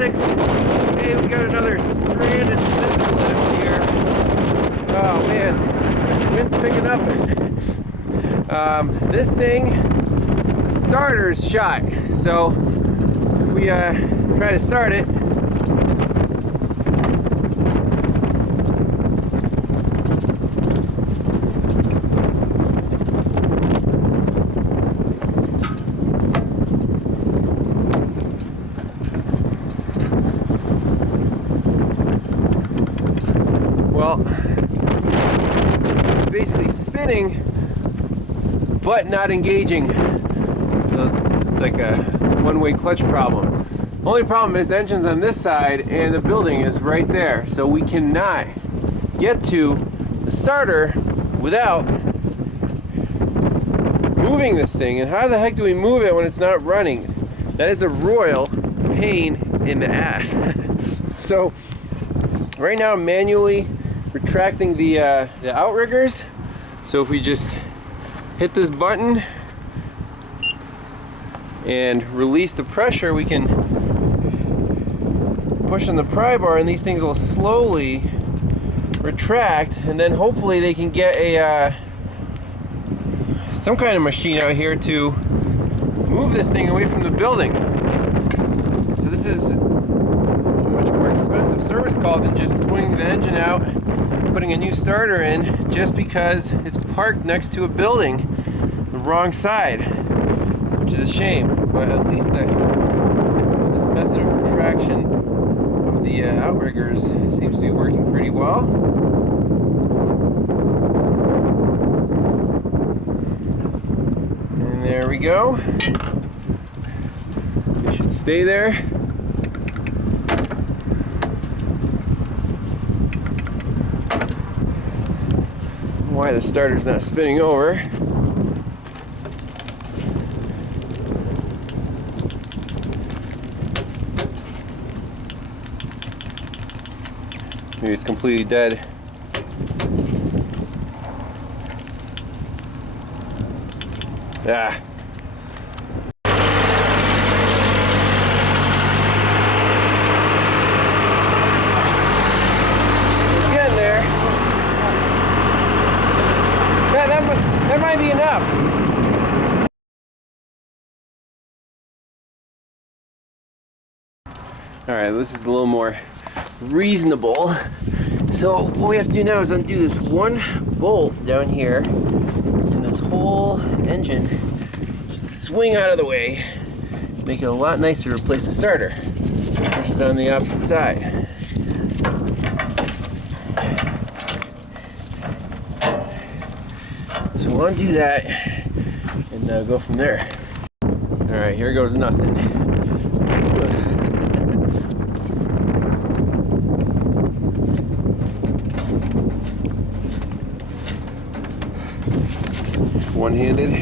classics. Hey, we got another stranded scissor lift here. Oh man, the wind's picking up. This thing, the starter's shot. So if we try to start it, well, it's basically spinning but not engaging. So it's like a one-way clutch problem. Only problem is the engine's on this side and the building is right there. So we cannot get to the starter without moving this thing. And how the heck do we move it when it's not running? That is a royal pain in the ass. So right now I'm manually retracting the outriggers. So if we just hit this button and release the pressure, we can push on the pry bar and these things will slowly retract, and then hopefully they can get a some kind of machine out here to move this thing away from the building. So this is a much more expensive service call than just swinging the engine out, putting a new starter in just because it's parked next to a building the wrong side, which is a shame. But at least this method of retraction of the outriggers seems to be working pretty well. And there we go. It should stay there. Why the starter's not spinning over. Maybe it's completely dead. Ah. Getting there. That might be enough. All right, this is a little more reasonable. So what we have to do now is undo this one bolt down here, and this whole engine just swing out of the way, make it a lot nicer to replace the starter, which is on the opposite side. So we'll undo that and go from there. All right, here goes nothing. One-handed,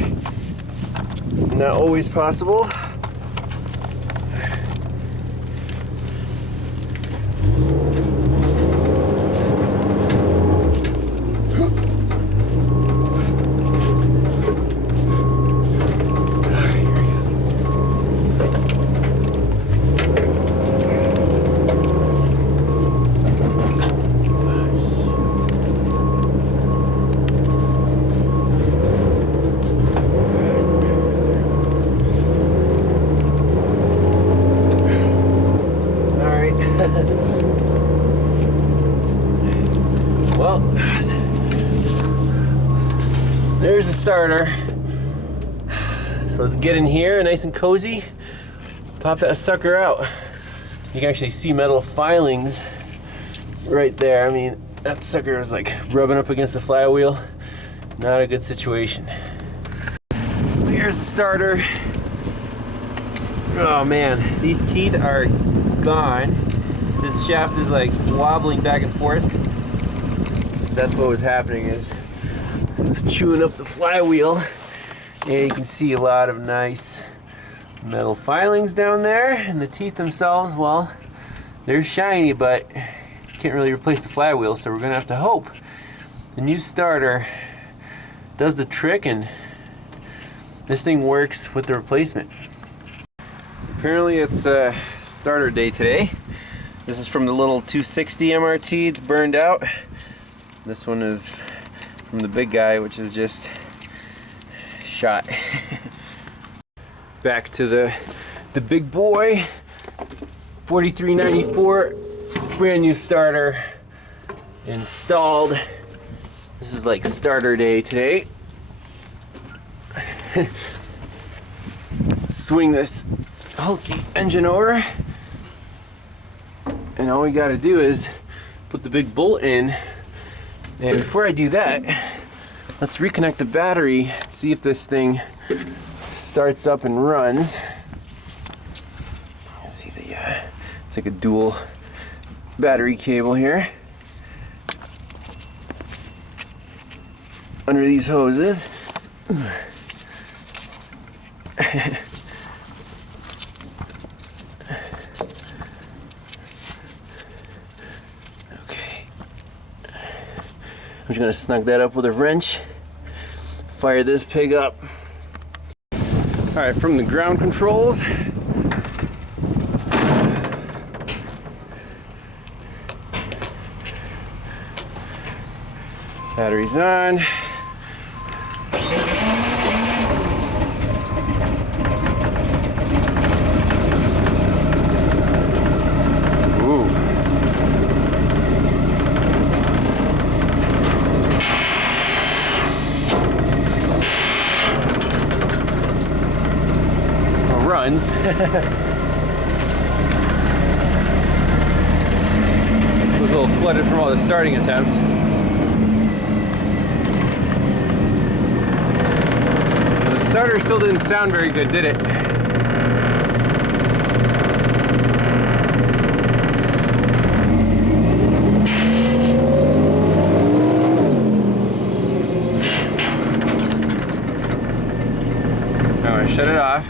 not always possible. Well, there's the starter. So let's get in here nice and cozy, pop that sucker out. You can actually see metal filings right there. I mean, that sucker is like rubbing up against the flywheel. Not a good situation. Here's the starter. Oh man, these teeth are gone. This shaft is like wobbling back and forth. That's what was happening, is it was chewing up the flywheel. And you can see a lot of nice metal filings down there, and the teeth themselves, well, they're shiny, but can't really replace the flywheel, so we're gonna have to hope the new starter does the trick and this thing works with the replacement. Apparently it's starter day today. This is from the little 260 MRT. It's burned out. This one is from the big guy, which is just shot. Back to the big boy, 4394, brand new starter installed. This is like starter day today. Swing this hulky engine over, and all we got to do is put the big bolt in. And before I do that, let's reconnect the battery, see if this thing starts up and runs. You can see it's like a dual battery cable here under these hoses. Okay, I'm just gonna snug that up with a wrench, fire this pig up. All right, from the ground controls, battery's on. Runs. Was a little flooded from all the starting attempts. The starter still didn't sound very good, did it? Now I shut it off.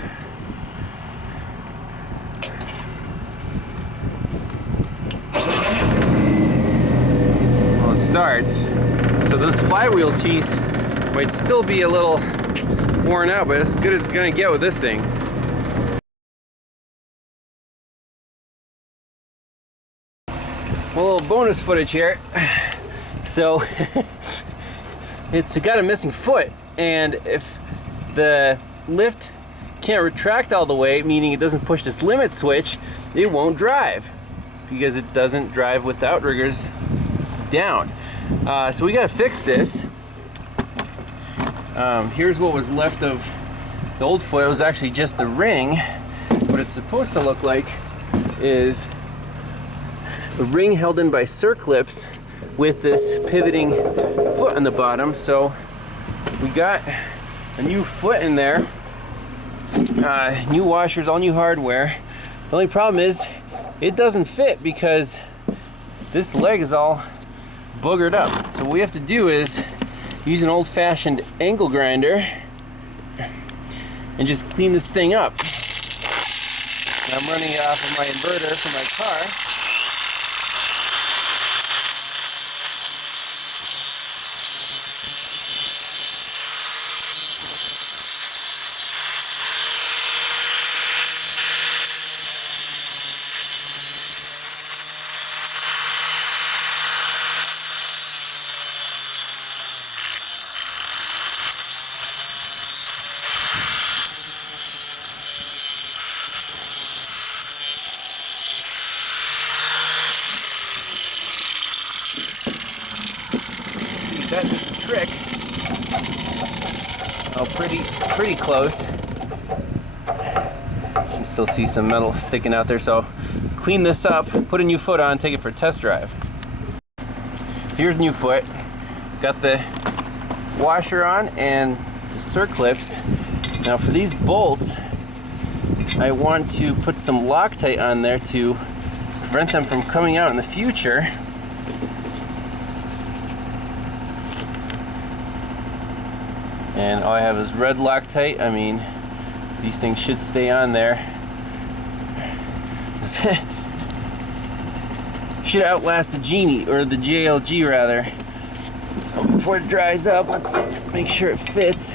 Starts. So those flywheel teeth might still be a little worn out, but it's as good as it's gonna get with this thing. A little bonus footage here. So it's got a missing foot, and if the lift can't retract all the way, meaning it doesn't push this limit switch, it won't drive because it doesn't drive with the outriggers down. So we gotta fix this. Here's what was left of the old foot. It was actually just the ring. What it's supposed to look like is a ring held in by circlips with this pivoting foot on the bottom. So we got a new foot in there, new washers, all new hardware. The only problem is it doesn't fit because this leg is all boogered up. So what we have to do is use an old-fashioned angle grinder and just clean this thing up. And I'm running it off of my inverter for my car. That's the trick. Oh, pretty close. You can still see some metal sticking out there, so clean this up, put a new foot on, take it for a test drive. Here's a new foot. Got the washer on and the circlips. Now for these bolts, I want to put some Loctite on there to prevent them from coming out in the future. And all I have is red Loctite. I mean, these things should stay on there. Should outlast the Genie, or the JLG rather. So before it dries up, let's make sure it fits.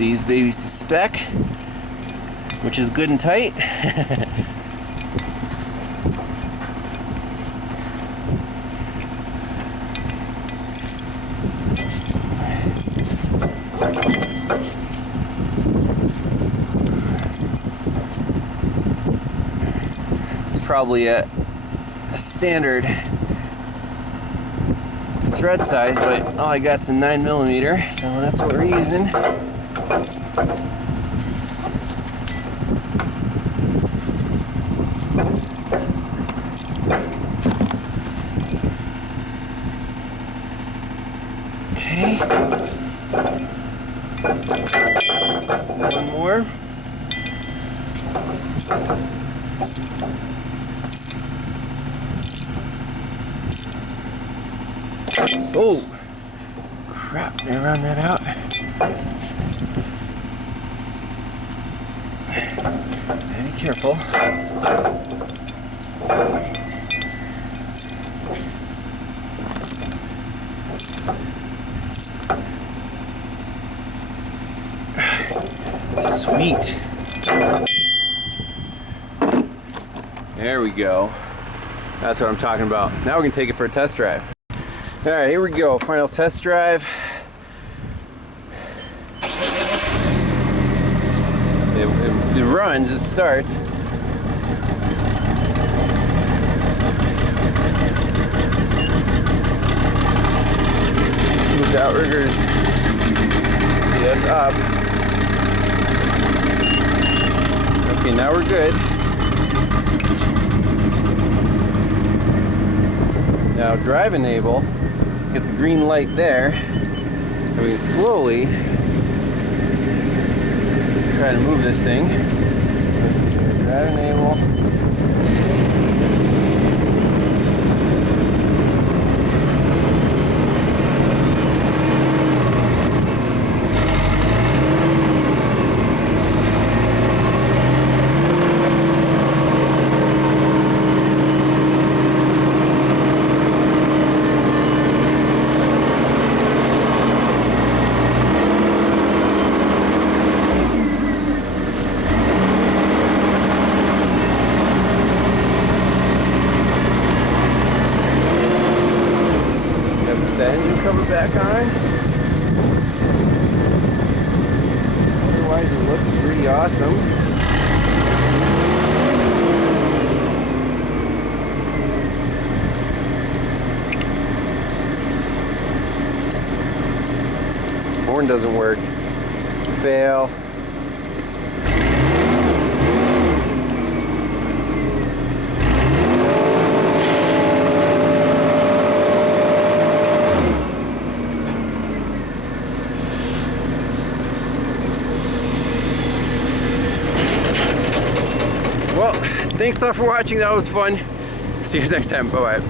these babies to spec, which is good and tight. It's probably a standard thread size, but all I got's a 9mm, so that's what we're using. Okay. One more. Oh, crap, did I round that out? Be careful. Sweet. There we go. That's what I'm talking about. Now we're gonna take it for a test drive. All right, here we go. Final test drive. It runs, it starts. Smooth outriggers. See, that's up. Okay, now we're good. Now drive enable. Get the green light there. And we can slowly try to move this thing. Let's see here. Drive enable. The engine cover back on. Otherwise, it looks pretty awesome. Horn doesn't work. Fail. Well, thanks a lot for watching. That was fun. See you guys next time. Bye-bye.